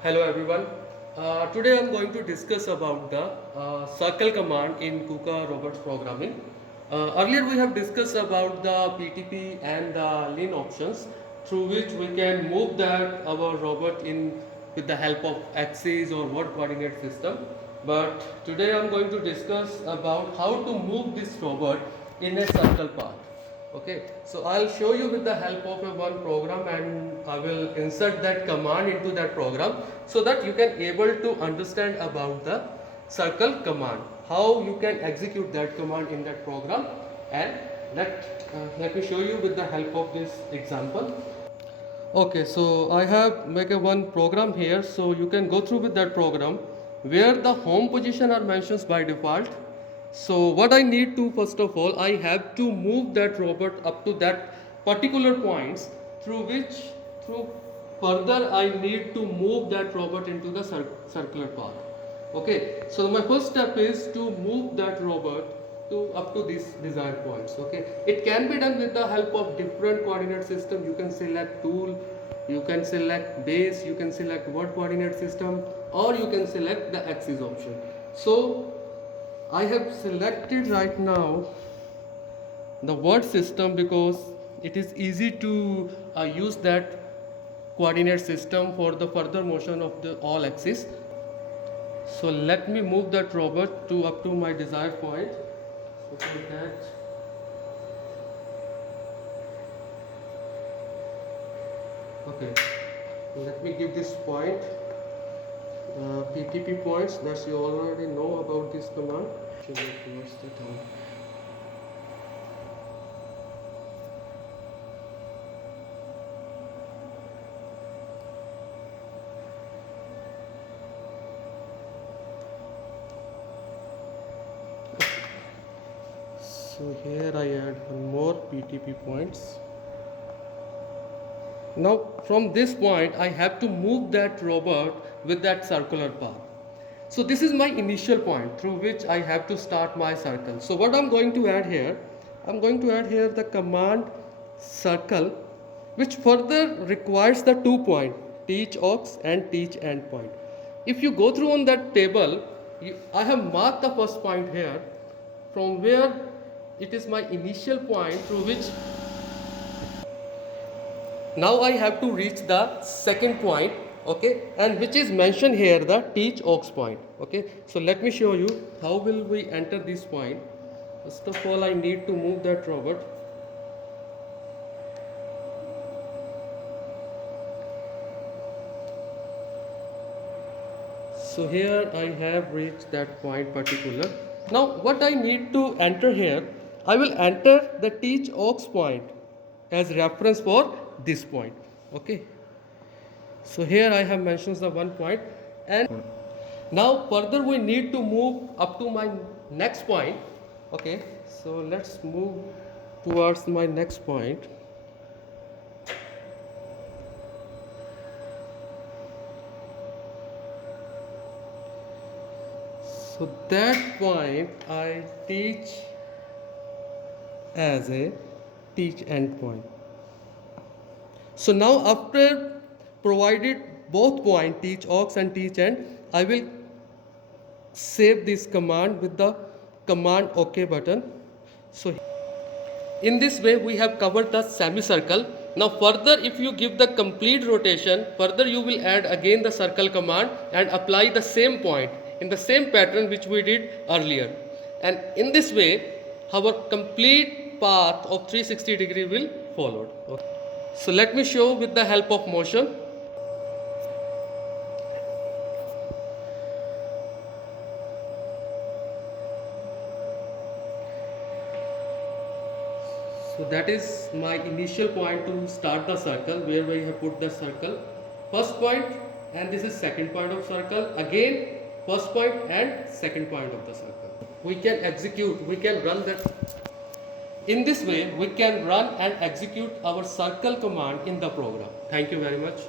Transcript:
Hello everyone. Today I'm going to discuss about the circle command in KUKA robots programming. Earlier we have discussed about the PTP and the lean options through which we can move that our robot in with the help of axis or word coordinate system. But today I'm going to discuss about how to move this robot in a circle path. Okay, so I'll show you with the help of a one program, and I will insert that command into that program so that you can able to understand about the circle command, how you can execute that command in that program. And let me show you with the help of this example. Okay, so I have make a one program here, so you can go through with that program where the home position are mentioned by default. So what I need to, first of all, I have to move that robot up to that particular points through which through further I need to move that robot into the circular path. Okay, so my first step is to move that robot to up to these desired points. Okay, it can be done with the help of different coordinate system. You can select tool, you can select base, you can select word coordinate system, or you can select the axis option. So I have selected right now the word system because it is easy to use that coordinate system for the further motion of the all axis. So let me move that robot to up to my desired point. So for that, okay, let me give this point PTP points that you already know about this command. Should be towards the top. So here I add one more PTP points. Now from this point I have to move that robot with that circular path. So this is my initial point through which I have to start my circle. So what I'm going to add here, I'm going to add here the command circle, which further requires the 2 point, teach aux and teach end point. If you go through on that table, I have marked the first point here from where it is my initial point through which now I have to reach the second point, okay, and which is mentioned here, the teach aux point. Okay, so let me show you how will we enter this point. First of all, I need to move that robot. So here I have reached that point particular. Now what I need to enter here, I will enter the teach aux point as reference for this point. Okay, so here I have mentioned the 1 point, and now further we need to move up to my next point. Okay, so let's move towards my next point. So that point I teach as a teach end point. So now after provided both point teach aux and teach end, I will save this command with the command OK button. So in this way we have covered the semicircle. Now further, if you give the complete rotation, further you will add again the circle command and apply the same point in the same pattern which we did earlier. And in this way our complete path of 360-degree will followed. Okay. So let me show with the help of motion. So that is my initial point to start the circle, where we have put the circle. First point, and this is second point of circle. Again, first point and second point of the circle. We can execute, we can run that. In this way, we can run and execute our circle command in the program. Thank you very much.